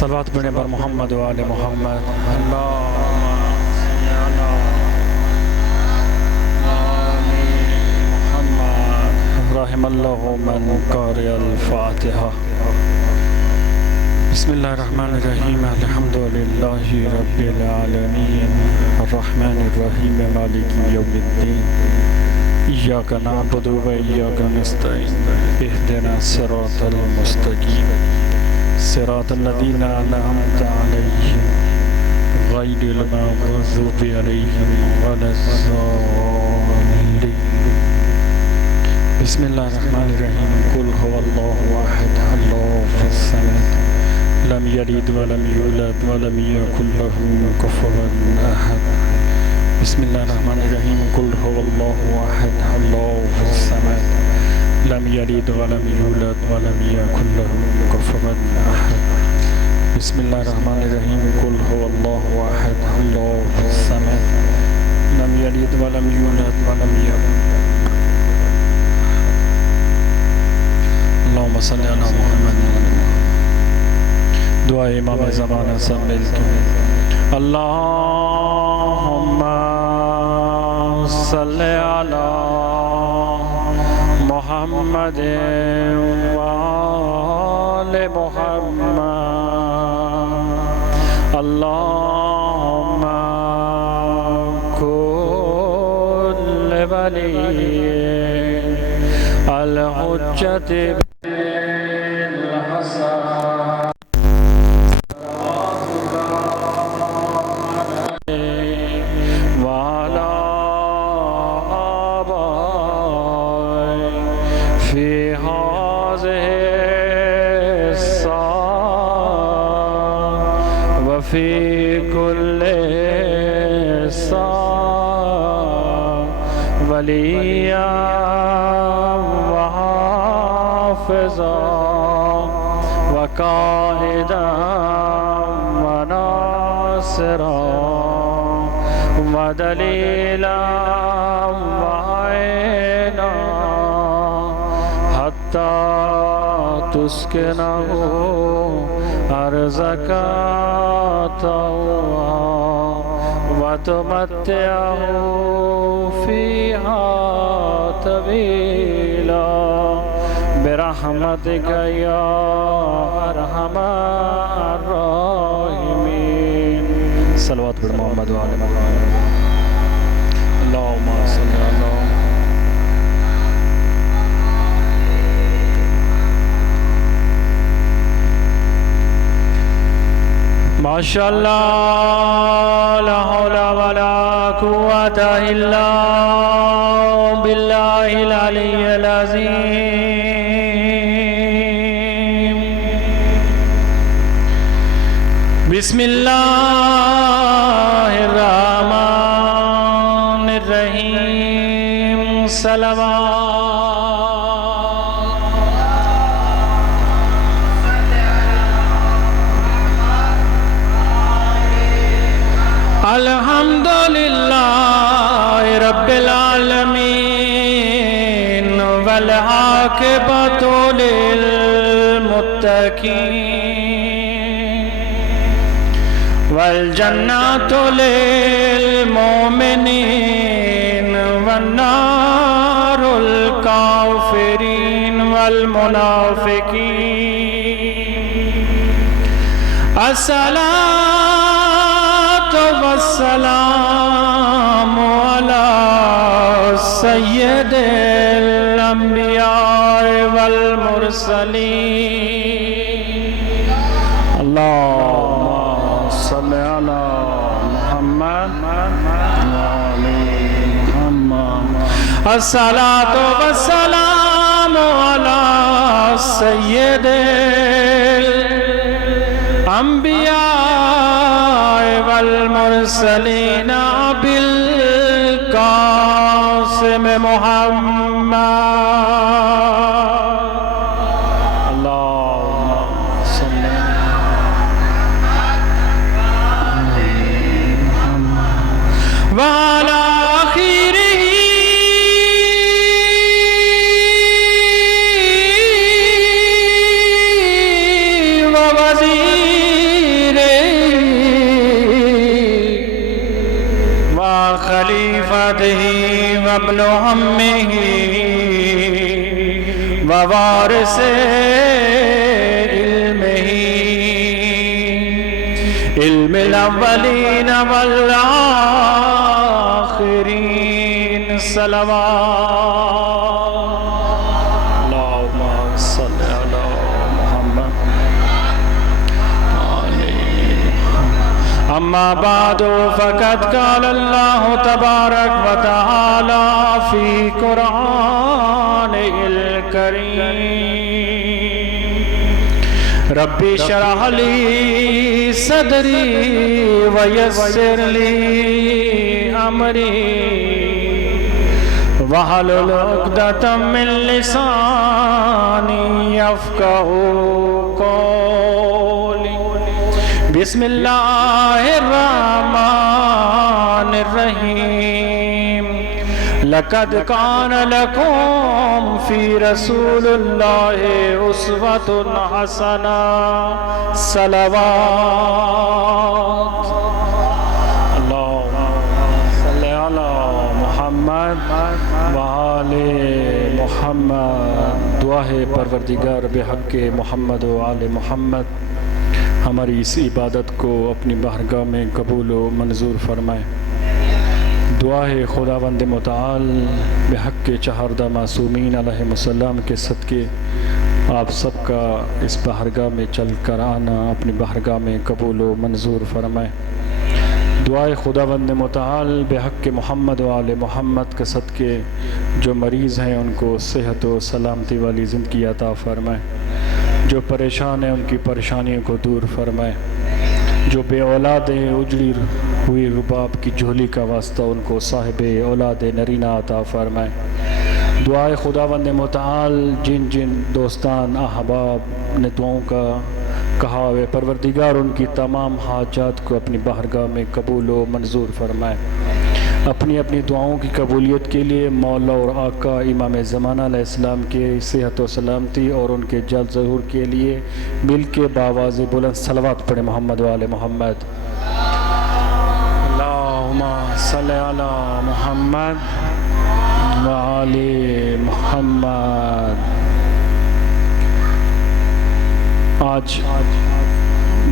صلوات پڑھنے پر محمد و آل محمد اللہم صلی علی محمد رحم اللہ من قارئ الفاتحہ بسم اللہ الرحمن الرحیم الحمدللہ رب العالمین الرحمن الرحیم مالک یوم الدین ایاک نعبد و ایاک نستعین اہدنا الصراط المستقیم صراط الذین انعمت علیہم غیر المغضوب علیہم ولا الضالین بسم اللہ الرحمن الرحیم قل هو اللہ احد اللہ الصمد لم یلد ولم یولد ولم یکن له کفوا احد بسم اللہ الرحمن الرحیم قل هو اللہ احد اللہ الصمد لم یلد ولم یولد ولم یکن له کفوا احد بسم اللہ الرحمن الرحیم قل هو اللہ احد اللہ الصمد لم یلد ولم یولد ولم یکن اللہم صلی علی محمد دعا امام زمانہ سب مل کے اللہم صلی علی محمد وآل محمد اللہم کل ولی الحجت بالحسن وعلى آبائه في هذه الساعة وفي كل ساعة وليا وحافظا وقائدا وناصرا ودلیلا وعینا حتی تسکنہ ارضک طوعا وتمتعہ فیہا طویلا برحمتک یا ارحم الراحمین صلوات پر محمد و آل محمد اللہم صلی اللہ ماشاءاللہ لا حول ولا قوة الا باللہ العلی العظیم بسم اللہ الرحمن الرحیم صلوات الحمدللہ رب العالمین والعاقبۃ للمتقین والجنة للمؤمنين والنار الكافرين والمنافقين الصلاة والسلام على سيد الأنبياء والمرسلين اللهم صل على محمد وآل محمد الصلاة والسلام على سيد الأنبياء والمرسلين بالقاسم محمد وعلى آخره ووزيره عمه ووارث علمه علم الاولین والآخرین صلوات اللہم صلی علی محمد اما بعد فقد قال اللہ تبارک وتعالی فی قرآنہ الکریم رب اشرح لی صدری ویسر لی امری واحلل عقدۃ من لسانی یفقہوا قولی بسم اللہ الرحمن الرحیم لقد کان لکم فی رسول اللہ اسوۃ حسنہ صلوات اللہم صلی علی محمد وآل محمد دعا ہے پروردگار بحق محمد و آل محمد ہماری اس عبادت کو اپنی بارگاہ میں قبول و منظور فرمائے دعا ہے خداوند متعال بحق چہاردہ معصومین علیہ السلام کے صدقے آپ سب کا اس بارگاہ میں چل کر آنا اپنی بارگاہ میں قبول و منظور فرمائے دعائے خداوند متعال بحق محمد و آل محمد کے صدقے جو مریض ہیں ان کو صحت و سلامتی والی زندگی عطا فرمائے جو پریشان ہیں ان کی پریشانیوں کو دور فرمائے جو بے اولاد ہیں اجڑی ہوئی رباب کی جھولی کا واسطہ ان کو صاحب اولاد نرینہ عطا فرمائے دعائے خداوند متعال جن جن دوستان احباب نے دعاؤں کا کہا ہوئے پروردگار ان کی تمام حاجات کو اپنی بارگاہ میں قبول و منظور فرمائے اپنی اپنی دعاؤں کی قبولیت کے لیے مولا اور آقا امام زمانہ علیہ السلام کے صحت و سلامتی اور ان کے جلد ظہور کے لیے مل کے باواز بلند صلوات پڑھے محمد و آل محمد اللہم صلی علی محمد و آل محمد آج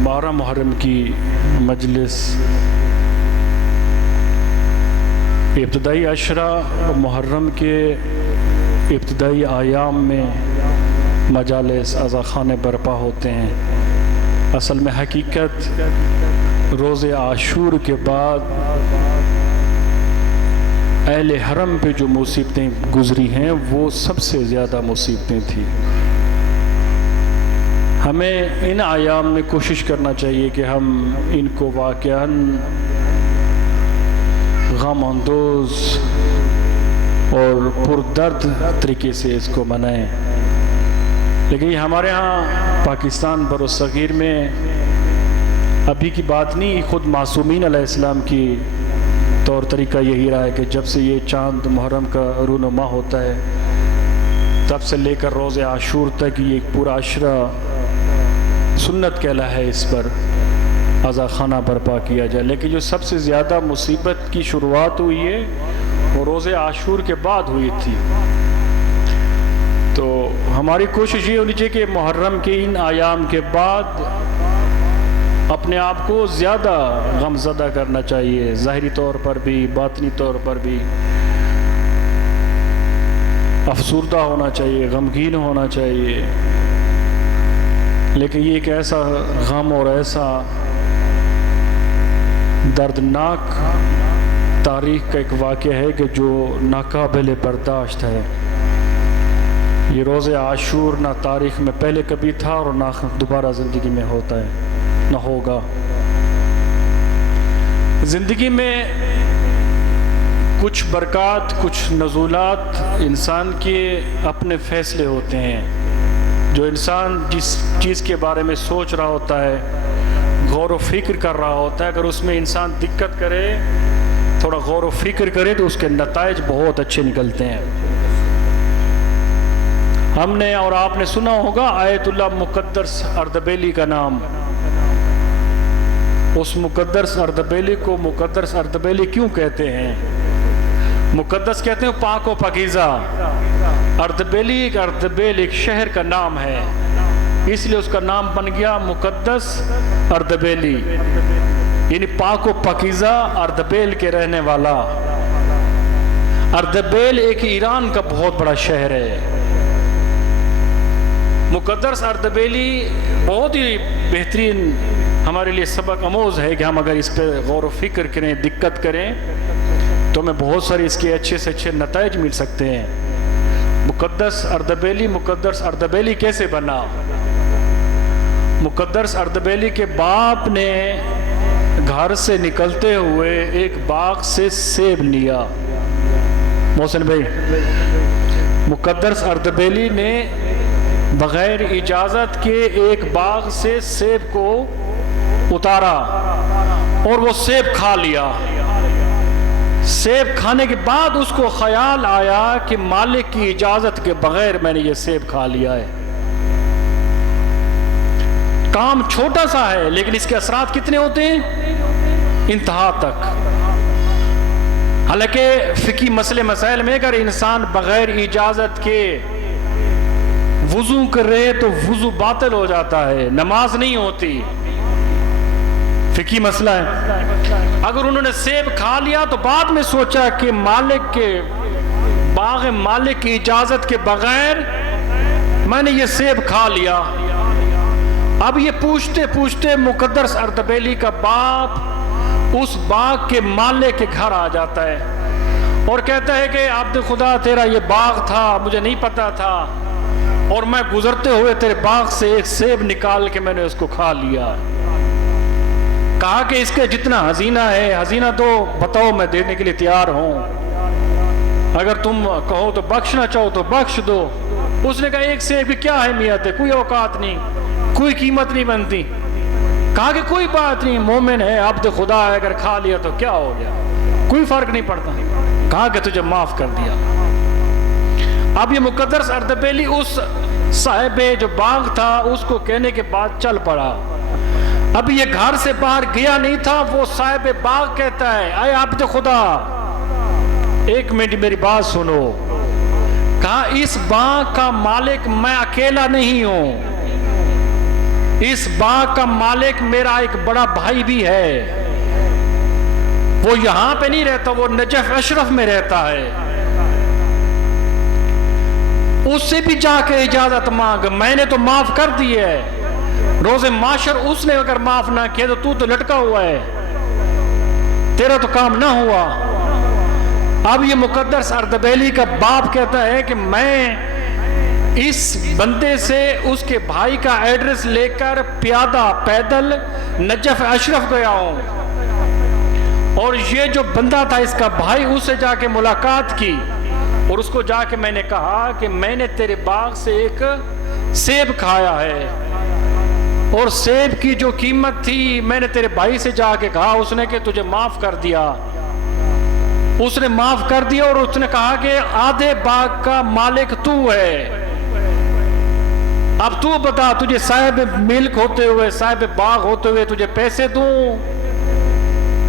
12 محرم کی مجلس ابتدائی عشرہ محرم کے ابتدائی ایام میں مجالس عزاخانے برپا ہوتے ہیں اصل میں حقیقت روز عاشور کے بعد اہل حرم پہ جو مصیبتیں گزری ہیں وہ سب سے زیادہ مصیبتیں تھیں ہمیں ان ایام میں کوشش کرنا چاہیے کہ ہم ان کو واقعاً غم اندوز اور پردرد طریقے سے اس کو منائیں لیکن یہ ہمارے ہاں پاکستان برصغیر میں ابھی کی بات نہیں خود معصومین علیہ السلام کی طور طریقہ یہی رہا ہے کہ جب سے یہ چاند محرم کا رونما ہوتا ہے تب سے لے کر روز عاشور تک یہ ایک پورا عشرہ سنت کہلا ہے اس پر عزاخانہ برپا کیا جائے لیکن جو سب سے زیادہ مصیبت کی شروعات ہوئی ہے وہ روز عاشور کے بعد ہوئی تھی تو ہماری کوشش یہ ہونی چاہیے کہ محرم کے ان ایام کے بعد اپنے آپ کو زیادہ غمزدہ کرنا چاہیے ظاہری طور پر بھی باطنی طور پر بھی افسردہ ہونا چاہیے غمگین ہونا چاہیے لیکن یہ ایک ایسا غم اور ایسا دردناک تاریخ کا ایک واقعہ ہے کہ جو ناقابل برداشت ہے یہ روز عاشور نہ تاریخ میں پہلے کبھی تھا اور نہ دوبارہ زندگی میں ہوتا ہے نہ ہوگا زندگی میں کچھ برکات کچھ نزولات انسان کے اپنے فیصلے ہوتے ہیں جو انسان جس چیز کے بارے میں سوچ رہا ہوتا ہے غور و فکر کر رہا ہوتا ہے اگر اس میں انسان دقت کرے تھوڑا غور و فکر کرے تو اس کے نتائج بہت اچھے نکلتے ہیں ہم نے اور آپ نے سنا ہوگا آیت اللہ مقدس اردبیلی کا نام اس مقدس اردبیلی کو مقدس اردبیلی کیوں کہتے ہیں مقدس کہتے ہیں پاک و پاکیزہ. اردبیل ایک شہر کا نام ہے، اس لیے اس کا نام بن گیا مقدس اردبیلی، یعنی پاک و پاکیزہ اردبیل کے رہنے والا. اردبیل ایک ایران کا بہت بڑا شہر ہے. مقدس اردبیلی بہت ہی بہترین ہمارے لیے سبق آموز ہے کہ ہم اگر اس پہ غور و فکر کریں، دقت کریں، تو ہمیں بہت سارے اس کے اچھے سے اچھے نتائج مل سکتے ہیں. مقدس اردبیلی کیسے بنا؟ مقدس اردبیلی کے باپ نے گھر سے نکلتے ہوئے ایک باغ سے سیب لیا. محسن بھائی، مقدس اردبیلی نے بغیر اجازت کے ایک باغ سے سیب کو اتارا اور وہ سیب کھا لیا. سیب کھانے کے بعد اس کو خیال آیا کہ مالک کی اجازت کے بغیر میں نے یہ سیب کھا لیا ہے. کام چھوٹا سا ہے لیکن اس کے اثرات کتنے ہوتے ہیں؟ انتہا تک. حالانکہ فقہی مسئلے مسائل میں اگر انسان بغیر اجازت کے وضو کرے تو وضو باطل ہو جاتا ہے، نماز نہیں ہوتی. فقہی مسئلہ ہے. اگر انہوں نے سیب کھا لیا تو بعد میں سوچا کہ مالک کے باغ مالک کی اجازت کے بغیر میں نے یہ سیب کھا لیا. اب یہ پوچھتے پوچھتے مقدس اردبیلی کا باپ اس باغ کے مالک کے گھر آ جاتا ہے اور کہتا ہے کہ عبد خدا تیرا یہ باغ تھا، مجھے نہیں پتا تھا، اور میں گزرتے ہوئے تیرے باغ سے ایک سیب نکال کے میں نے اس کو کھا لیا. کہا کہ اس کے جتنا خزینہ ہے، خزینہ دو، بتاؤ میں دینے کے لیے تیار ہوں، اگر تم کہو تو بخشنا چاہو تو بخش دو. اس نے کہا ایک سیب کی کیا اہمیت ہے، کوئی اوقات نہیں، کوئی قیمت نہیں بنتی. کہا کہ کوئی بات نہیں، مومن ہے، عبد خدا ہے، اگر کھا لیا تو کیا ہو گیا، کوئی فرق نہیں پڑتا. کہا کہ تجھے معاف کر دیا. اب یہ مقدس اردبیلی اس صاحب جو باغ تھا اس کو کہنے کے بعد چل پڑا. اب یہ گھر سے باہر گیا نہیں تھا، وہ صاحب باغ کہتا ہے اے عبد خدا ایک منٹ میری بات سنو. کہا اس باغ کا مالک میں اکیلا نہیں ہوں، اس باغ کا مالک میرا ایک بڑا بھائی بھی ہے. وہ یہاں پہ نہیں رہتا، وہ نجف اشرف میں رہتا ہے. اس سے بھی جا کے اجازت مانگ، میں نے تو معاف کر دی ہے، روز معاشر اس نے اگر معاف نہ کیا تو لٹکا ہوا ہے، تیرا تو کام نہ ہوا. اب یہ مقدس اردبیلی کا باپ کہتا ہے کہ میں اس بندے سے اس کے بھائی کا ایڈریس لے کر پیادہ پیدل نجف اشرف گیا ہوں، اور یہ جو بندہ تھا اس کا بھائی، اس سے جا کے ملاقات کی اور اس کو جا کے میں نے کہا کہ میں نے تیرے باغ سے ایک سیب کھایا ہے اور سیب کی جو قیمت تھی میں نے تیرے بھائی سے جا کے کہا، اس نے کہ تجھے معاف کر دیا. اس نے معاف کر دیا اور اس نے کہا کہ آدھے باغ کا مالک تو ہے، اب تو بتا تجھے صاحب ملک ہوتے ہوئے، صاحب باغ ہوتے ہوئے تجھے پیسے دوں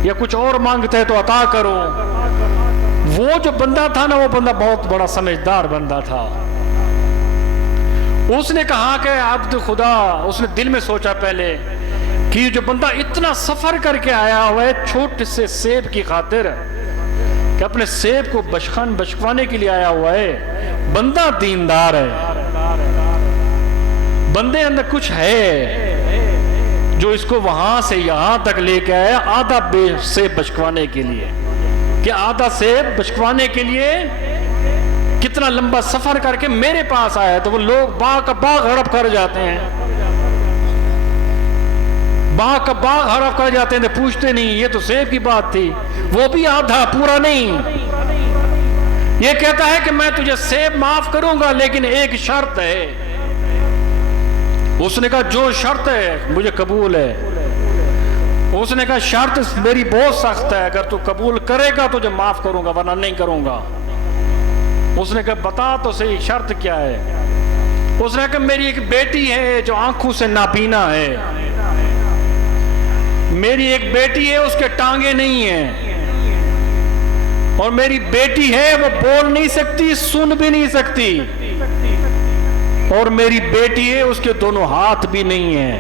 یا کچھ اور مانگتے ہے تو عطا کروں. وہ جو بندہ تھا نا، وہ بندہ بہت بڑا سمجھدار بندہ تھا. اس نے کہا کہ عبد خدا، اس نے دل میں سوچا پہلے کہ جو بندہ اتنا سفر کر کے آیا ہوا ہے چھوٹے سے سیب کی خاطر، کہ اپنے سیب کو بشکوانے کے لیے آیا ہوا ہے، بندہ دیندار ہے، بندے اندر کچھ ہے جو اس کو وہاں سے یہاں تک لے کے آیا آدھا سیب بشکوانے کے لیے. کہ آدھا سیب بشکوانے کے لیے کتنا لمبا سفر کر کے میرے پاس آیا ہے. تو وہ لوگ باغ کا باغ ہڑپ کر جاتے ہیں، باغ کا باغ ہڑپ کر جاتے ہیں، پوچھتے نہیں یہ تو سیب کی بات تھی، وہ بھی آدھا پورا نہیں. یہ کہتا ہے کہ میں تجھے سیب معاف کروں گا لیکن ایک شرط ہے. اس نے کہا جو شرط ہے مجھے قبول ہے. اس نے کہا شرط میری بہت سخت ہے، اگر تو قبول کرے گا تجھے معاف کروں گا ورنہ نہیں کروں گا. اس نے کہا بتا تو صحیح شرط کیا ہے. اس نے کہا میری ایک بیٹی ہے جو آنکھوں سے نابینا ہے، میری ایک بیٹی ہے اس کے ٹانگیں نہیں ہیں، اور میری بیٹی ہے وہ بول نہیں سکتی، سن بھی نہیں سکتی، اور میری بیٹی ہے اس کے دونوں ہاتھ بھی نہیں ہیں۔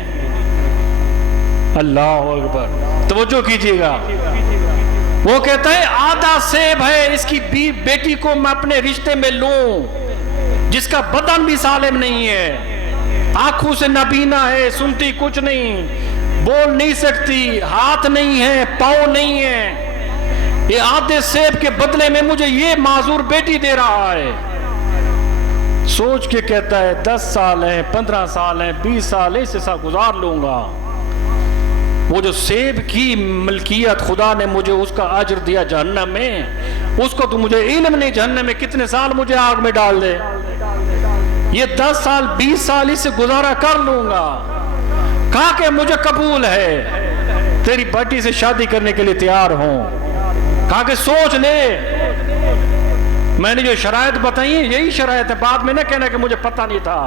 اللہ اکبر، توجہ کیجئے گا۔ وہ کہتا ہے آدھا سیب ہے اس کی بیٹی کو میں اپنے رشتے میں لوں، جس کا بدن بھی سالم نہیں ہے، آنکھوں سے نابینا ہے، سنتی کچھ نہیں، بول نہیں سکتی، ہاتھ نہیں ہے، پاؤں نہیں ہے، یہ آدھے سیب کے بدلے میں مجھے یہ معذور بیٹی دے رہا ہے۔ سوچ کے کہتا ہے 10 سال ہیں، 15 سال ہیں، 20 سال ہے، اس سے گزار لوں گا۔ وہ جو سیب کی ملکیت خدا نے مجھے اس کا اجر دیا جہنم میں، اس کو تو مجھے علم نہیں جہنم میں کتنے سال مجھے آگ میں ڈال دے، یہ 10 سال 20 سال اس سے گزارا کر لوں گا۔ کہا کہ مجھے قبول ہے، تیری بیٹی سے شادی کرنے کے لیے تیار ہوں۔ کہا کہ سوچ لے، میں نے جو شرائط بتائی ہیں یہی شرائط ہے، بعد میں نہ کہنا کہ مجھے پتہ نہیں تھا۔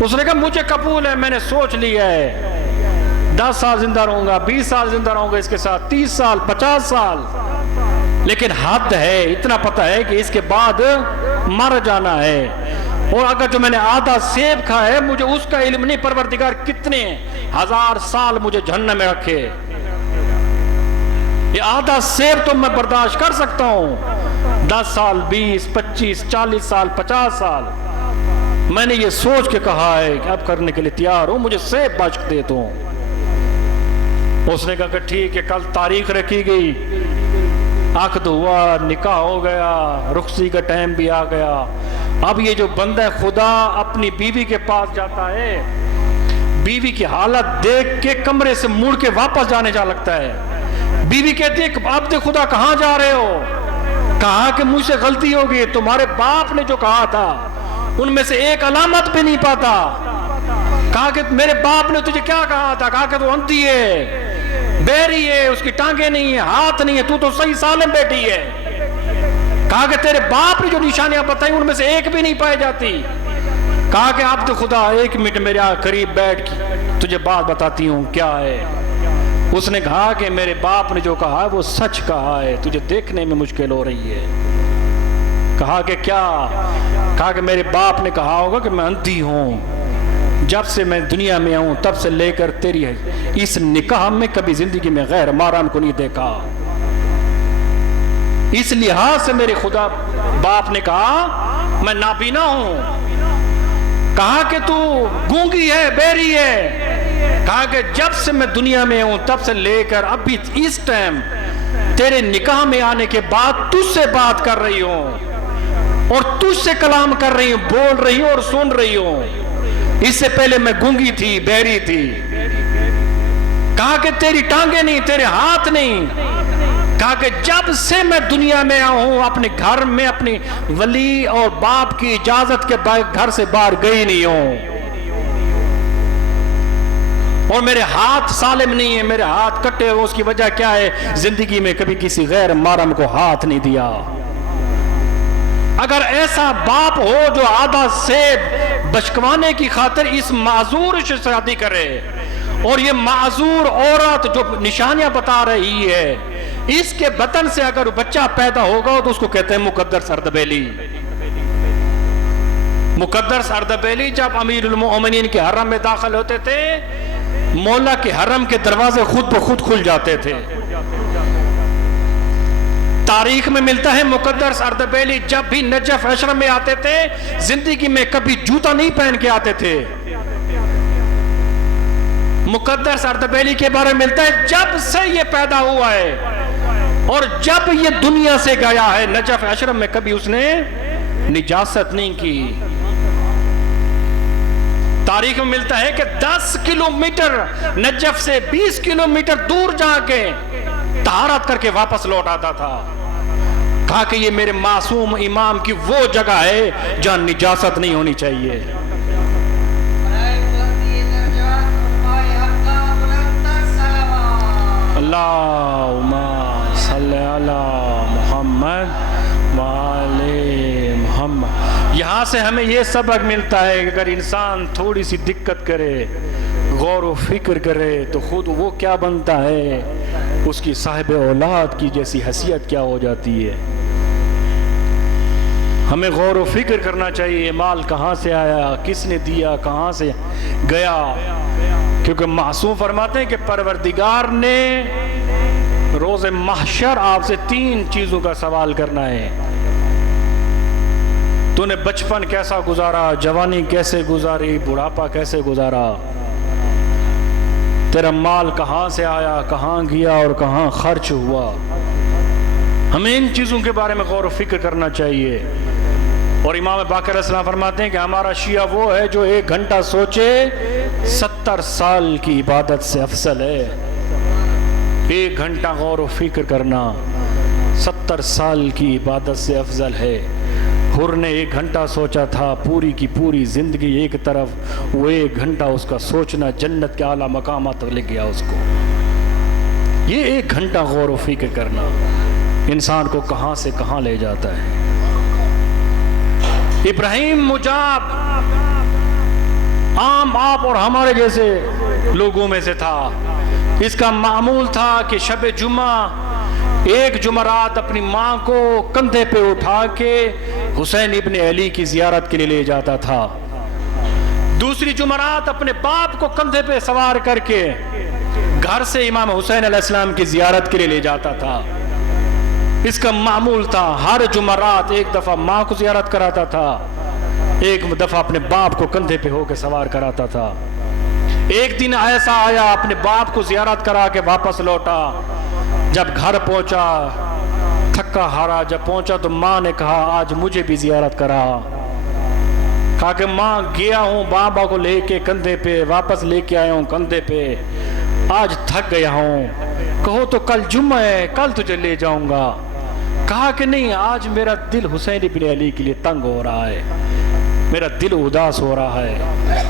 اس نے کہا مجھے قبول ہے، میں نے سوچ لیا ہے، 10 سال زندہ رہوں گا، 20 سال زندہ رہوں گا اس کے ساتھ، 30 سال 50 سال، لیکن حد ہے، اتنا پتہ ہے کہ اس کے بعد مر جانا ہے۔ اور اگر جو میں نے آدھا سیب کھا ہے مجھے اس کا علم نہیں، پروردگار کتنے 1000 سال مجھے جہنم میں رکھے، یہ آدھا سیب تو میں برداشت کر سکتا ہوں، 10 سال 20 25 40 سال 50 سال میں نے یہ سوچ کے کہا ہے کہ اب کرنے کے لیے تیار ہوں، مجھے سیب بچ دے تو۔ اس نے کہا کہ ٹھیک ہے، کل تاریخ رکھی گئی، عقد ہوا، نکاح ہو گیا، رخصتی کا ٹائم بھی آ گیا۔ اب یہ جو بندہ خدا اپنی بیوی کے پاس جاتا ہے، بیوی کی حالت دیکھ کے کمرے سے مڑ کے واپس جانے جا لگتا ہے۔ بیوی کہتی ہے کہ عبد خدا کہاں جا رہے ہو؟ کہا کہ مجھ سے غلطی ہو گئی، تمہارے باپ نے جو کہا تھا ان میں سے ایک علامت بھی نہیں پاتا۔ کہا کہ میرے باپ نے تجھے کیا کہا تھا؟ کہا کہ تو اندھی ہے، بہری ہے، اس کی ٹانگیں نہیں ہیں، ہاتھ نہیں ہے، تو صحیح سالم بیٹی ہے۔ کہا کہ تیرے باپ نے جو نشانیاں بتائی ان میں سے ایک بھی نہیں پائی جاتی۔ کہا کہ عبد خدا 1 منٹ میرے قریب بیٹھ کے تجھے بات بتاتی ہوں کیا ہے۔ اس نے کہا کہ میرے باپ نے جو کہا ہے وہ سچ کہا ہے، تجھے دیکھنے میں مشکل ہو رہی ہے۔ کہا کہ کیا؟ کہا کہ میرے باپ نے کہا ہوگا کہ میں اندھی ہوں، جب سے میں دنیا میں آؤں تب سے لے کر تیری اس نکاح میں کبھی زندگی میں غیر محرم کو نہیں دیکھا، اس لحاظ سے میرے خدا باپ نے کہا میں نابینا ہوں۔ کہا کہ تو گونگی ہے، بہری ہے۔ کہا کہ جب سے میں دنیا میں ہوں تب سے لے کر ابھی اس ٹائم تیرے نکاح میں آنے کے بعد تجھ سے بات کر رہی ہوں اور تجھ سے کلام کر رہی ہوں، بول رہی ہوں اور سن رہی ہوں، اس سے پہلے میں گونگی تھی، بہری تھی۔ کہا کہ تیری ٹانگیں نہیں، تیرے ہاتھ نہیں۔ کہا کہ جب سے میں دنیا میں آؤں اپنے گھر میں اپنی ولی اور باپ کی اجازت کے گھر سے باہر گئی نہیں ہوں، اور میرے ہاتھ سالم نہیں ہیں، میرے ہاتھ کٹے ہوئے۔ اس کی وجہ کیا ہے؟ زندگی میں کبھی کسی غیر محرم کو ہاتھ نہیں دیا۔ اگر ایسا باپ ہو جو آدھا سیب بچکوانے کی خاطر اس معذور سے شادی کرے، اور یہ معذور عورت جو نشانیاں بتا رہی ہے اس کے بطن سے اگر بچہ پیدا ہوگا تو اس کو کہتے ہیں مقدس اردبیلی۔ مقدس اردبیلی جب امیر المؤمنین کے حرم میں داخل ہوتے تھے، مولا کے حرم کے دروازے خود بخود کھل جاتے تھے۔ تاریخ میں ملتا ہے مقدس اردبیلی جب بھی نجف اشرم میں آتے تھے زندگی میں کبھی جوتا نہیں پہن کے آتے تھے۔ مقدس اردبیلی کے بارے میں ملتا ہے جب سے یہ پیدا ہوا ہے اور جب یہ دنیا سے گیا ہے نجف اشرم میں کبھی اس نے نجاست نہیں کی۔ تاریخ میں ملتا ہے کہ 10 کلومیٹر نجف سے 20 کلومیٹر دور جا کے طہارت کر کے واپس لوٹ آتا تھا۔ کہا کہ یہ میرے معصوم امام کی وہ جگہ ہے جہاں نجاست نہیں ہونی چاہیے۔ اللہم صلی علی محمد وآل محمد۔ یہاں سے ہمیں یہ سبق ملتا ہے کہ اگر انسان تھوڑی سی دقت کرے، غور و فکر کرے تو خود وہ کیا بنتا ہے، اس کی صاحب اولاد کی جیسی حیثیت کیا ہو جاتی ہے۔ ہمیں غور و فکر کرنا چاہیے، مال کہاں سے آیا، کس نے دیا، کہاں سے گیا، کیونکہ معصوم فرماتے ہیں کہ پروردگار نے روز محشر آپ سے 3 چیزوں کا سوال کرنا ہے۔ تو نے بچپن کیسا گزارا، جوانی کیسے گزاری، بڑھاپا کیسے گزارا، تیرا مال کہاں سے آیا، کہاں گیا اور کہاں خرچ ہوا۔ ہمیں ان چیزوں کے بارے میں غور و فکر کرنا چاہیے۔ اور امام باقر علیہ السلام فرماتے ہیں کہ ہمارا شیعہ وہ ہے جو 1 گھنٹہ سوچے 70 سال کی عبادت سے افضل ہے۔ 1 گھنٹہ غور و فکر کرنا 70 سال کی عبادت سے افضل ہے۔ حر نے 1 گھنٹہ سوچا تھا، پوری کی پوری زندگی ایک طرف، وہ 1 گھنٹہ اس کا سوچنا جنت کے اعلیٰ مقامات تک لے گیا اس کو۔ یہ 1 گھنٹہ غور و فکر کرنا انسان کو کہاں سے کہاں لے جاتا ہے۔ ابراہیم مجاب عام آپ اور ہمارے جیسے لوگوں میں سے تھا۔ اس کا معمول تھا کہ شب جمعہ ایک جمعرات اپنی ماں کو کندھے پہ اٹھا کے حسین ابن علی کی زیارت کے لیے لے جاتا تھا، دوسری جمعرات اپنے باپ کو کندھے پہ سوار کر کے گھر سے امام حسین علیہ السلام کی زیارت کے لیے لے جاتا تھا۔ اس کا معمول تھا ہر جمعرات 1 دفعہ ماں کو زیارت کراتا تھا، 1 دفعہ اپنے باپ کو کندھے پہ ہو کے سوار کراتا تھا۔ ایک دن ایسا آیا اپنے باپ کو زیارت کرا کے واپس لوٹا، جب گھر پہنچا تھکا ہارا جب پہنچا تو ماں نے کہا آج مجھے بھی زیارت کرا۔ کہا کہ ماں گیا ہوں بابا کو لے کے کندھے پہ، واپس لے کے آیا ہوں کندھے پہ، آج تھک گیا ہوں، کہو تو کل جمعہ ہے کل تجھے لے جاؤں گا۔ کہا کہ نہیں، آج میرا دل حسین ابن علی کے لیے تنگ ہو رہا ہے، میرا دل اداس ہو رہا ہے،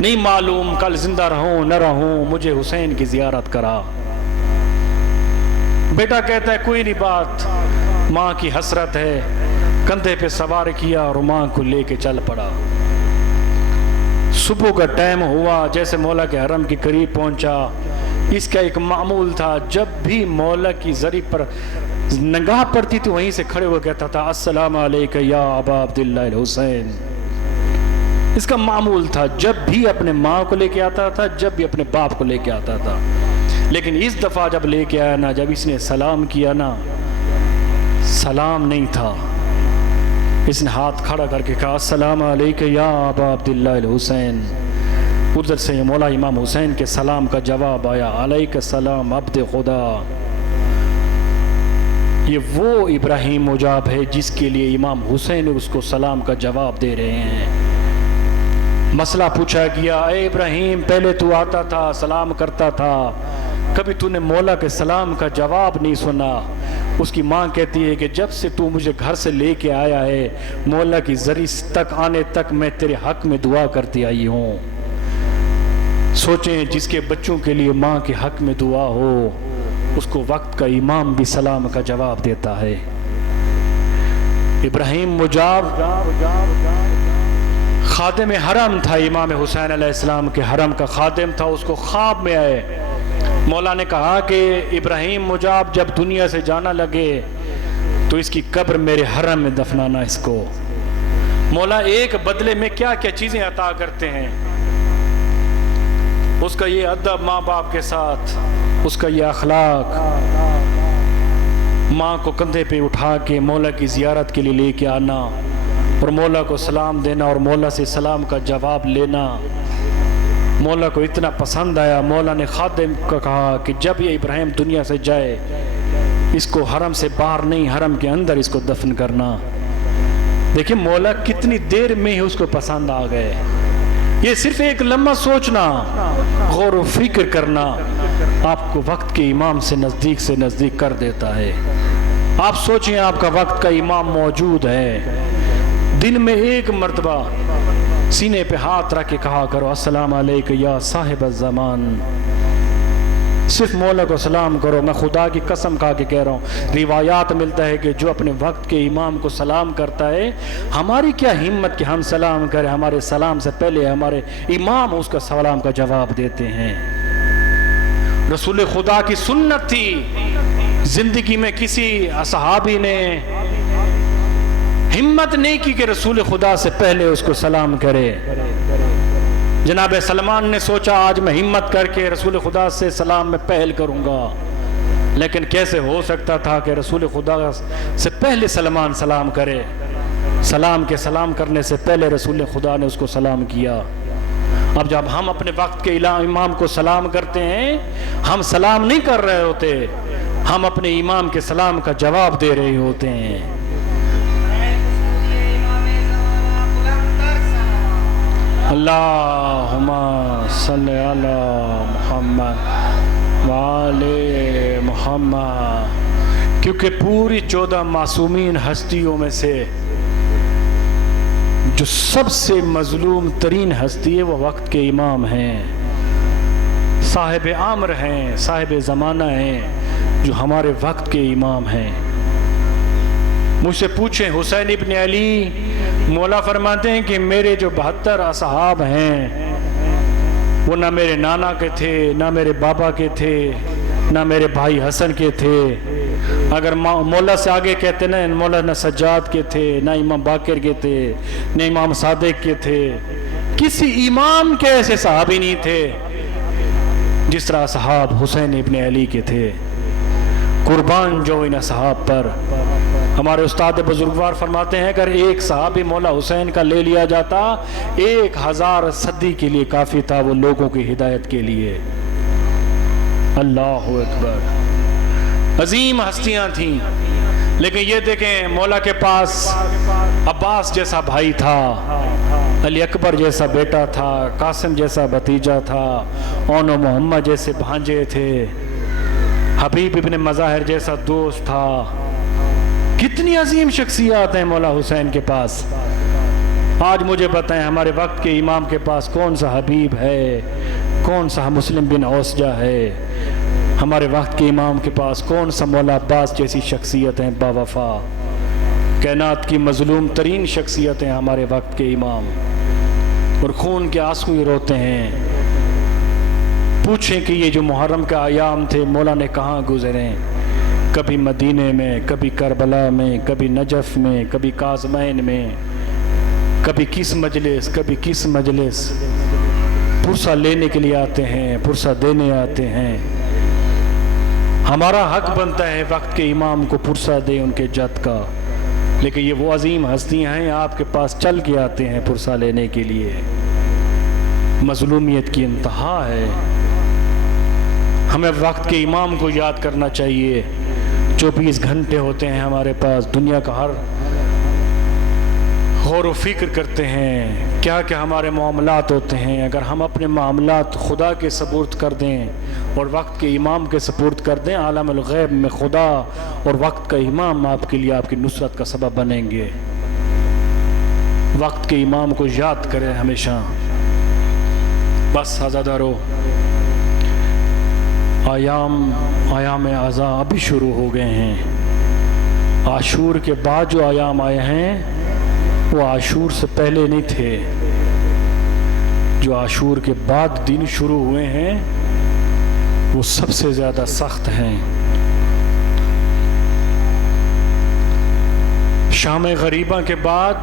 نہیں معلوم کل زندہ رہوں نہ رہوں، مجھے حسین کی زیارت کرا۔ بیٹا کہتا ہے کوئی نہیں بات، ماں کی حسرت ہے، کندھے پہ سوار کیا اور ماں کو لے کے چل پڑا۔ صبح کا ٹائم ہوا، جیسے مولا کے حرم کے قریب پہنچا، اس کا ایک معمول تھا جب بھی مولا کی زری پر نگاہ پڑتی تھی وہیں سے کھڑے ہو کہتا تھا السلام علیکہ یا ابا عبداللہ الحسین۔ اس کا معمول تھا جب بھی اپنے ماں کو لے کے آتا تھا، جب بھی اپنے باپ کو لے کے آتا تھا۔ لیکن اس دفعہ جب لے کے آیا نا، جب اس نے سلام کیا نا، سلام نہیں تھا، اس نے ہاتھ کھڑا کر کے کہا السلام علیکہ یا ابا عبداللہ الحسین۔ ادھر سے مولا امام حسین کے سلام کا جواب آیا علیکہ السلام عبد خدا۔ یہ وہ ابراہیم مجاب ہے جس کے لیے امام حسین اس کو سلام کا جواب دے رہے ہیں۔ مسئلہ پوچھا گیا اے ابراہیم پہلے تو آتا تھا سلام کرتا تھا، کبھی تو نے مولا کے سلام کا جواب نہیں سنا۔ اس کی ماں کہتی ہے کہ جب سے تو مجھے گھر سے لے کے آیا ہے مولا کی زری تک آنے تک میں تیرے حق میں دعا کرتی آئی ہوں۔ سوچیں جس کے بچوں کے لیے ماں کے حق میں دعا ہو اس کو وقت کا امام بھی سلام کا جواب دیتا ہے۔ ابراہیم مجاب خادم حرم تھا، امام حسین علیہ السلام کے حرم کا خادم تھا۔ اس کو خواب میں آئے، مولا نے کہا کہ ابراہیم مجاب جب دنیا سے جانا لگے تو اس کی قبر میرے حرم میں دفنانا اس کو۔ مولا ایک بدلے میں کیا کیا چیزیں عطا کرتے ہیں، اس کا یہ ادب ماں باپ کے ساتھ، اس کا یہ اخلاق، ماں کو کندھے پہ اٹھا کے مولا کی زیارت کے لیے لے کے آنا اور مولا کو سلام دینا اور مولا سے سلام کا جواب لینا، مولا کو اتنا پسند آیا۔ مولا نے خادم کو کہا کہ جب یہ ابراہیم دنیا سے جائے اس کو حرم سے باہر نہیں، حرم کے اندر اس کو دفن کرنا۔ دیکھیں مولا کتنی دیر میں ہی اس کو پسند آ گئے۔ یہ صرف ایک لمحہ سوچنا، غور و فکر کرنا آپ کو وقت کے امام سے نزدیک کر دیتا ہے۔ آپ سوچیں آپ کا وقت کا امام موجود ہے، دن میں 1 مرتبہ سینے پہ ہاتھ رکھ کے کہا کرو السلام علیکہ یا صاحب الزمان۔ صرف مولا کو سلام کرو۔ میں خدا کی قسم کھا کے کہہ رہا ہوں، روایات ملتا ہے کہ جو اپنے وقت کے امام کو سلام کرتا ہے، ہماری کیا ہمت کہ ہم سلام کریں، ہمارے سلام سے پہلے ہمارے امام اس کا سلام کا جواب دیتے ہیں۔ رسول خدا کی سنت تھی، زندگی میں کسی صحابی نے ہمت نہیں کی کہ رسول خدا سے پہلے اس کو سلام کرے۔ جناب سلمان نے سوچا آج میں ہمت کر کے رسول خدا سے سلام میں پہل کروں گا، لیکن کیسے ہو سکتا تھا کہ رسول خدا سے پہلے سلمان سلام کرے؟ سلام کرنے سے پہلے رسول خدا نے اس کو سلام کیا۔ اب جب ہم اپنے وقت کے امام کو سلام کرتے ہیں، ہم سلام نہیں کر رہے ہوتے، ہم اپنے امام کے سلام کا جواب دے رہے ہوتے ہیں۔ اللہم صلی علی محمد وآل محمد، کیونکہ پوری 14 معصومین ہستیوں میں سے جو سب سے مظلوم ترین ہستی ہے وہ وقت کے امام ہیں، صاحب امر ہیں، صاحب زمانہ ہیں، جو ہمارے وقت کے امام ہیں۔ مجھ سے پوچھیں حسین ابن علی، مولا فرماتے ہیں کہ میرے جو 72 اصحاب ہیں وہ نہ میرے نانا کے تھے، نہ میرے بابا کے تھے، نہ میرے بھائی حسن کے تھے۔ اگر مولا سے آگے کہتے نا مولا نہ سجاد کے تھے، نہ امام باقر کے تھے، نہ امام صادق کے تھے، کسی امام کے ایسے صحابی نہیں تھے جس طرح اصحاب حسین ابن علی کے تھے۔ قربان جو ان اصحاب پر۔ ہمارے استاد بزرگوار فرماتے ہیں اگر ایک صحابی مولا حسین کا لے لیا جاتا 1000 صدی کے لیے کافی تھا، وہ لوگوں کی ہدایت کے لیے۔ اللہ اکبر، عظیم ہستیاں تھیں۔ لیکن یہ دیکھیں مولا کے پاس عباس جیسا بھائی تھا، علی اکبر جیسا بیٹا تھا، قاسم جیسا بھتیجا تھا، اون و محمد جیسے بھانجے تھے، حبیب ابن مظاہر جیسا دوست تھا۔ کتنی عظیم شخصیات ہیں مولا حسین کے پاس۔ آج مجھے بتائیں ہمارے وقت کے امام کے پاس کون سا حبیب ہے، کون سا مسلم بن اوسجہ ہے؟ ہمارے وقت کے امام کے پاس کون سا مولا عباس جیسی شخصیت ہیں با وفا؟ کائنات کی مظلوم ترین شخصیت ہیں ہمارے وقت کے امام، اور خون کے آنسو ہی روتے ہیں۔ پوچھیں کہ یہ جو محرم کا ایام تھے مولا نے کہاں گزرے؟ کبھی مدینے میں، کبھی کربلا میں، کبھی نجف میں، کبھی کاظمین میں، کبھی کس مجلس، کبھی کس مجلس۔ پرسہ لینے کے لیے آتے ہیں، پرسہ دینے آتے ہیں۔ ہمارا حق بنتا ہے وقت کے امام کو پرسہ دیں ان کے جد کا، لیکن یہ وہ عظیم ہستیاں ہیں آپ کے پاس چل کے آتے ہیں پرسہ لینے کے لیے۔ مظلومیت کی انتہا ہے۔ ہمیں وقت کے امام کو یاد کرنا چاہیے۔ 24 گھنٹے ہوتے ہیں ہمارے پاس، دنیا کا ہر غور و فکر کرتے ہیں، کیا کیا ہمارے معاملات ہوتے ہیں۔ اگر ہم اپنے معاملات خدا کے سپرد کر دیں اور وقت کے امام کے سپرد کر دیں، عالم الغیب میں خدا اور وقت کا امام آپ کے لیے آپ کی نصرت کا سبب بنیں گے۔ وقت کے امام کو یاد کریں ہمیشہ۔ بس عزادارو، ایام عزا ابھی شروع ہو گئے ہیں۔ عاشور کے بعد جو ایام آئے ہیں وہ عاشور سے پہلے نہیں تھے۔ جو عاشور کے بعد دن شروع ہوئے ہیں وہ سب سے زیادہ سخت ہیں۔ شام غریبہ کے بعد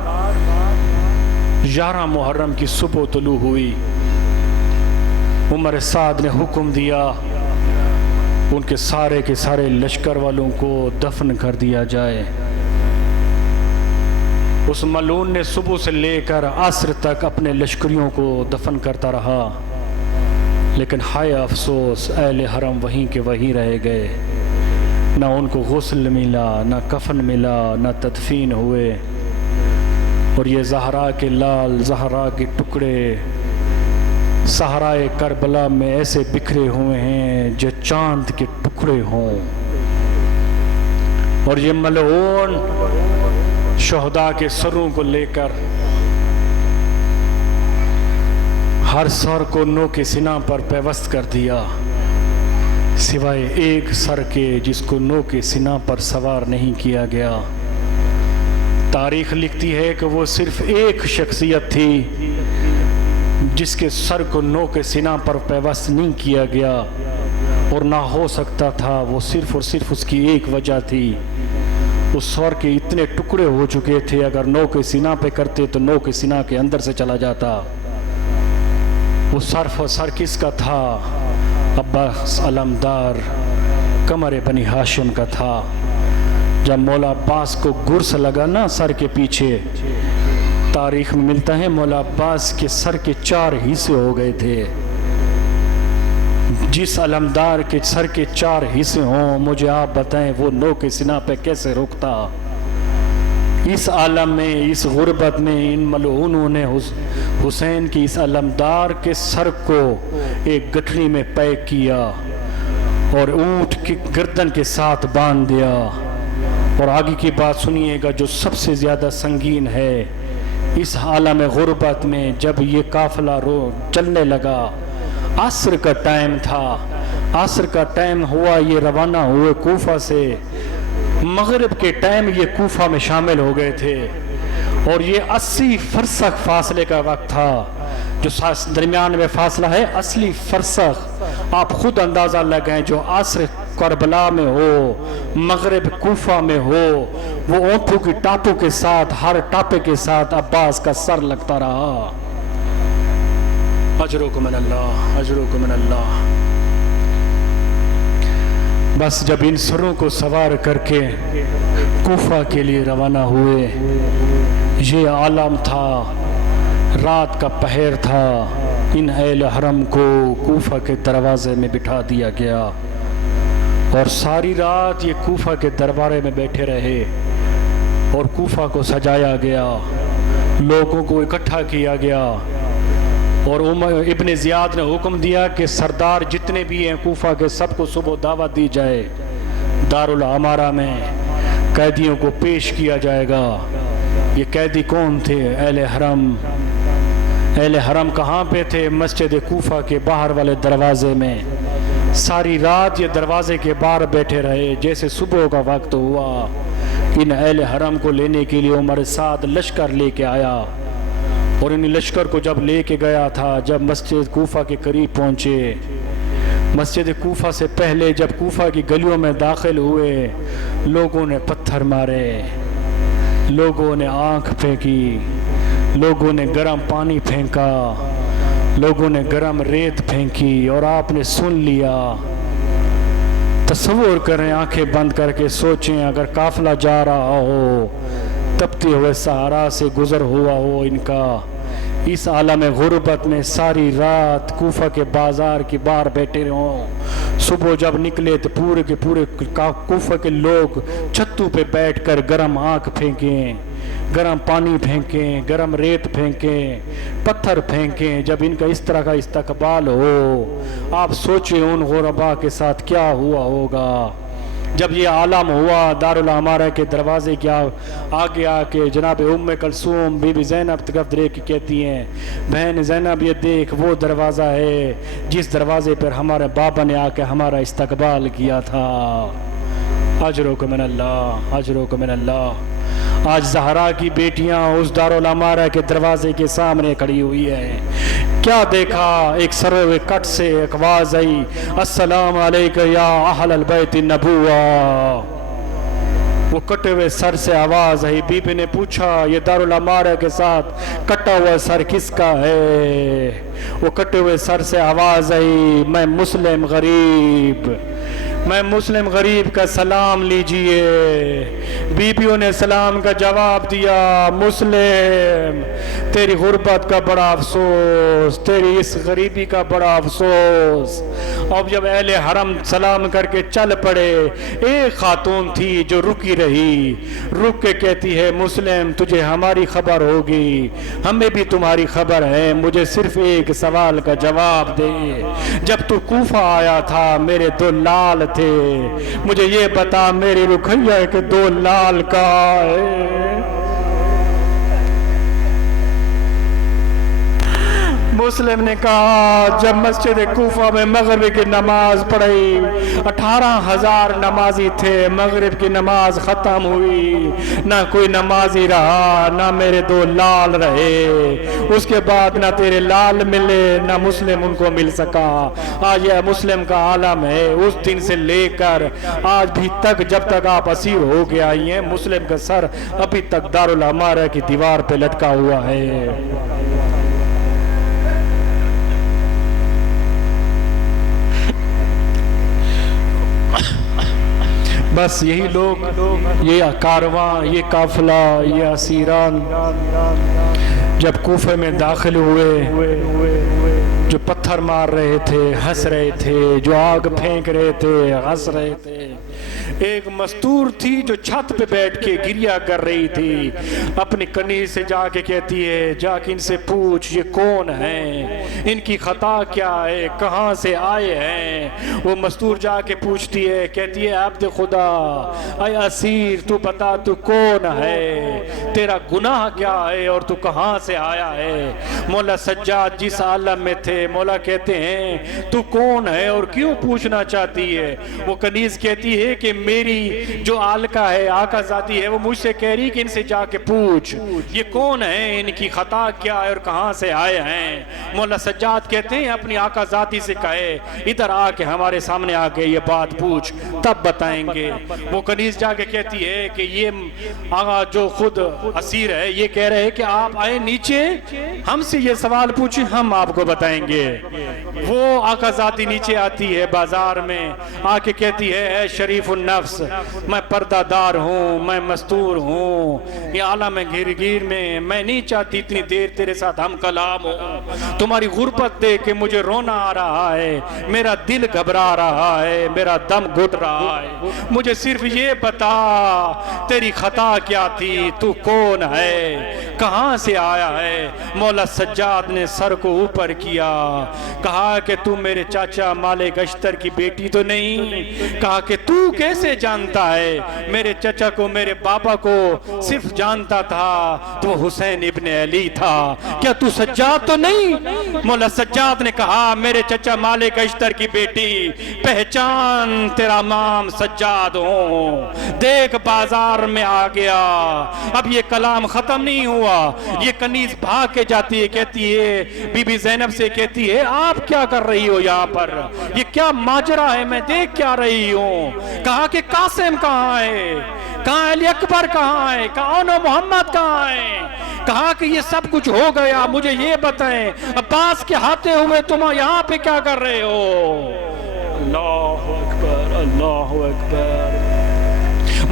11 محرم کی صبح طلوع ہوئی۔ عمر سعد نے حکم دیا ان کے سارے لشکر والوں کو دفن کر دیا جائے۔ اس ملعون نے صبح سے لے کر عصر تک اپنے لشکریوں کو دفن کرتا رہا، لیکن ہائے افسوس اہل حرم وہیں کے وہیں رہ گئے۔ نہ ان کو غسل ملا، نہ کفن ملا، نہ تدفین ہوئے۔ اور یہ زہرا کے لال، زہرا کے ٹکڑے صحرائے کربلا میں ایسے بکھرے ہوئے ہیں جو چاند کے ٹکڑے ہوں۔ اور یہ ملعون شہداء کے سروں کو لے کر ہر سر کو نو کے سینہ پر پیوست کر دیا، سوائے ایک سر کے جس کو نو کے سینہ پر سوار نہیں کیا گیا۔ تاریخ لکھتی ہے کہ وہ صرف ایک شخصیت تھی جس کے سر کو نو کے سینہ پر پیوست نہیں کیا گیا، اور نہ ہو سکتا تھا، وہ صرف اور صرف اس کی ایک وجہ تھی، اس سر کے اتنے ٹکڑے ہو چکے تھے، اگر نو کے سینہ پہ کرتے تو نو کے سینہ کے اندر سے چلا جاتا۔ وہ سر کس کا تھا؟ عباس علمدار قمر بنی ہاشم کا تھا۔ جب مولا عباس کو گرس لگا نا سر کے پیچھے، تاریخ میں ملتا ہے مولا عباس کے سر کے 4 حصے ہو گئے تھے۔ جس علمدار کے سر کے 4 حصے ہوں، مجھے آپ بتائیں وہ نو کے سینہ پہ کیسے رکتا؟ اس عالم میں، اس غربت میں، ان ملعونوں نے حسین کی اس علمدار کے سر کو ایک گٹھڑی میں پیک کیا اور اونٹ کی گردن کے ساتھ باندھ دیا۔ اور آگے کی بات سنیے گا جو سب سے زیادہ سنگین ہے۔ اس عالم غربت میں جب یہ قافلہ چلنے لگا، عصر کا ٹائم تھا، عصر کا ٹائم ہوا، یہ روانہ ہوئے کوفہ سے، مغرب کے ٹائم یہ کوفہ میں شامل ہو گئے تھے، اور یہ 80 فرسخ فاصلے کا وقت تھا۔ جو درمیان میں فاصلہ ہے 80 فرسخ، آپ خود اندازہ لگائیں، جو عصر کربلا میں ہو، مغرب کوفہ میں ہو، وہ اونٹوں کی ٹاپوں کے ساتھ، ہر ٹاپے کے ساتھ عباس کا سر لگتا رہا۔ اجرکم من اللہ، اجرکم من اللہ۔ بس جب ان سروں کو سوار کر کے کوفہ کے لیے روانہ ہوئے، یہ عالم تھا، رات کا پہر تھا، ان اہل حرم کو کوفہ کے دروازے میں بٹھا دیا گیا، اور ساری رات یہ کوفہ کے دربارے میں بیٹھے رہے، اور کوفہ کو سجایا گیا، لوگوں کو اکٹھا کیا گیا، اور ابن زیاد نے حکم دیا کہ سردار جتنے بھی ہیں کوفہ کے سب کو صبح دعوت دی جائے، دارالعمارہ میں قیدیوں کو پیش کیا جائے گا۔ یہ قیدی کون تھے؟ اہل حرم۔ اہل حرم کہاں پہ تھے؟ مسجد کوفہ کے باہر والے دروازے میں۔ ساری رات یہ دروازے کے باہر بیٹھے رہے، جیسے صبح کا وقت ہوا، ان اہل حرم کو لینے کے لیے عمر سعد لشکر لے کے آیا، اور ان لشکر کو جب لے کے گیا تھا، جب مسجد کوفہ کے قریب پہنچے، مسجد کوفہ سے پہلے جب کوفہ کی گلیوں میں داخل ہوئے، لوگوں نے پتھر مارے، لوگوں نے آنکھ پھینکی، لوگوں نے گرم پانی پھینکا، لوگوں نے گرم ریت پھینکی، اور آپ نے سن لیا۔ تصور کریں، آنکھیں بند کر کے سوچیں، اگر قافلہ جا رہا ہو، تپتے ہوئے صحرا سے گزر ہوا ہو ان کا، اس عالم غربت میں ساری رات کوفہ کے بازار کے باہر بیٹھے رہوں، صبح جب نکلے تو پورے کے پورے کوفہ کے لوگ چھتوں پہ بیٹھ کر گرم آنکھ پھینکیں، گرم پانی پھینکیں، گرم ریت پھینکیں، پتھر پھینکیں، جب ان کا اس طرح کا استقبال ہو، آپ سوچیں ان غربا کے ساتھ کیا ہوا ہوگا۔ جب یہ عالم ہوا، دارالعمارہ کے دروازے کے آگے آ کے جناب ام کلثوم بی بی زینب طرف دیکھ کے کہتی ہیں، بہن زینب یہ دیکھ وہ دروازہ ہے جس دروازے پر ہمارے بابا نے آ کے ہمارا استقبال کیا تھا۔ اجرک من اللہ، اجرک من اللہ۔ آج زہرا کی بیٹیاں اس دارالعمارہ کے دروازے کے سامنے کھڑی ہوئی ہیں، کیا دیکھا؟ ایک سروے کٹ سے ایک آواز آئی، السلام علیکم یا اہل البیت النبوہ۔ وہ کٹے ہوئے سر سے آواز آئی، بی بی نے پوچھا یہ دارالعمارہ کے ساتھ کٹا ہوا سر کس کا ہے؟ وہ کٹے ہوئے سر سے آواز آئی، میں مسلم غریب، میں مسلم غریب کا سلام لیجئے۔ بیبیوں نے سلام کا جواب دیا، مسلم تیری غربت کا بڑا افسوس، تیری اس غریبی کا بڑا افسوس۔ اب جب اہل حرم سلام کر کے چل پڑے، ایک خاتون تھی جو رکی رہی، رک کے کہتی ہے، مسلم تجھے ہماری خبر ہوگی، ہمیں بھی تمہاری خبر ہے، مجھے صرف ایک سوال کا جواب دے، جب تو کوفہ آیا تھا میرے 2 لال تھے، مجھے یہ بتا میری رکھیہ کے 2 لال کہاں ہے؟ مسلم نے کہا جب مسجد کوفہ میں مغرب کی نماز پڑھی 18,000 نمازی تھے، مغرب کی نماز ختم ہوئی، نہ کوئی نمازی رہا، نہ میرے 2 لال رہے، اس کے بعد نہ تیرے لال ملے نہ مسلم ان کو مل سکا۔ آج یہ مسلم کا عالم ہے، اس دن سے لے کر آج بھی تک جب تک آپ اسیر ہو کے آئی ہیں، مسلم کا سر ابھی تک دارالعمارہ کی دیوار پہ لٹکا ہوا ہے۔ بس یہی لوگ، یہ کارواں، یہ قافلہ، یہ اسیران جب کوفے میں داخل ہوئے، جو پتھر مار رہے تھے، ہنس رہے تھے، جو آگ پھینک رہے تھے، ہنس رہے تھے، ایک مستور تھی جو چھت پہ بیٹھ کے گریہ کر رہی تھی، اپنی کنیز سے جا کے کہتی ہے جا کے ان سے پوچھ یہ کون ہیں، ان کی خطا کیا ہے، کہاں سے آئے ہیں۔ وہ مستور جا کے پوچھتی ہے، کہتی ہے عبد خدا اے اسیر تو بتا تو کون ہے، تیرا گناہ کیا ہے اور تو کہاں سے آیا ہے۔ مولا سجاد جس عالم میں تھے، مولا کہتے ہیں تو کون ہے اور کیوں پوچھنا چاہتی ہے۔ وہ کنیز کہتی ہے کہ میری جو آلکہ ہے، آقا ذاتی ہے، وہ مجھ سے کہہ رہی کہ ان سے جا کے پوچھ یہ کون ہیں، ان کی خطا کیا ہے اور کہاں سے آئے ہیں۔ مولا سجاد کہتے ہیں اپنی آقا ذاتی سے کہے ادھر آ کے ہمارے سامنے آ کے یہ بات پوچھ، تب بتائیں گے۔ وہ کنیز جا کے کہتی ہے کہ یہ آقا جو خود اسیر ہے یہ کہہ رہے کہ آپ آئے نیچے، ہم سے یہ سوال پوچھیں، ہم آپ کو بتائیں گے۔ وہ آقا ذاتی نیچے آتی ہے بازار میں، آ کے کہتی ہے اے شریف النفس میں پردہ دار ہوں، میں مستور ہوں، یہ عالم گھیر میں نہیں چاہتی اتنی دیر تیرے ساتھ ہم کلام ہوں، تمہاری غربت دیکھ کے مجھے رونا آ رہا ہے، میرا دل گھبرا رہا ہے، میرا دم گھٹ رہا ہے، مجھے صرف یہ بتا تیری خطا کیا تھی، تو کون ہے، کہاں سے آیا ہے۔ مولا سجاد نے سر کو اوپر کیا، کہا کہ تو میرے چاچا مالک اشتر کی بیٹی تو نہیں، کہا کہ تو کیسے جانتا ہے، میرے چچا کو میرے بابا کو صرف جانتا تھا تو حسین ابن علی تھا، کیا تو سجاد تو نہیں۔ مولا سجاد نے کہا میرے چچا مالک اشتر کی بیٹی، پہچان تیرا امام سجاد ہوں، دیکھ بازار میں آ گیا۔ اب یہ کلام ختم نہیں ہوا، یہ کنیز بھاگ کے جاتی ہے، کہتی ہے بی بی زینب سے کہتی ہے آپ کیا کر رہی ہو یہاں پر، یہ کیا ماجرا ہے، میں دیکھ کیا رہی ہوں۔ کہا کہ قاسم کہاں ہے، کہاں علی اکبر کہاں ہے، کہاں محمد کہاں ہے۔ کہا کہ یہ سب کچھ ہو گیا، مجھے یہ بتائیں عباس کے ہاتھے ہوئے تم یہاں پہ کیا کر رہے ہو۔ اللہ اکبر، اللہ اکبر۔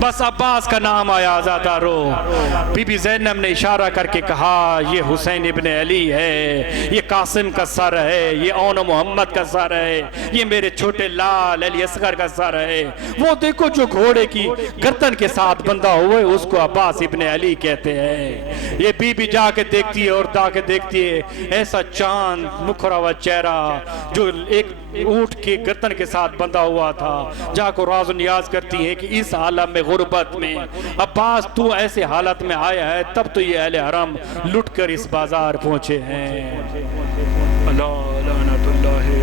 بس عباس کا نام آیا آزادہ رو، بی بی زینب نے اشارہ کر کے کہا یہ حسین ابن علی ہے، یہ قاسم کا سر ہے، یہ اون محمد کا سر ہے، یہ میرے چھوٹے لال علی اصغر کا سر ہے۔ وہ دیکھو جو گھوڑے کی گردن کے ساتھ بندھا ہوئے اس کو عباس ابن علی کہتے ہیں۔ یہ بی بی جا کے دیکھتی ہے اور جا کے دیکھتی ہے ایسا چاند مکھرا ہوا چہرہ جو ایک اونٹ کی گردن کے ساتھ بندھا ہوا تھا، جا کو راز و نیاز کرتی ہے کہ اس عالم میں غربت میں عباس تو ایسے حالت میں آیا ہے، تب تو یہ اہل حرم لٹ کر اس بازار پہنچے ہیں۔ اللہ لعنت اللہ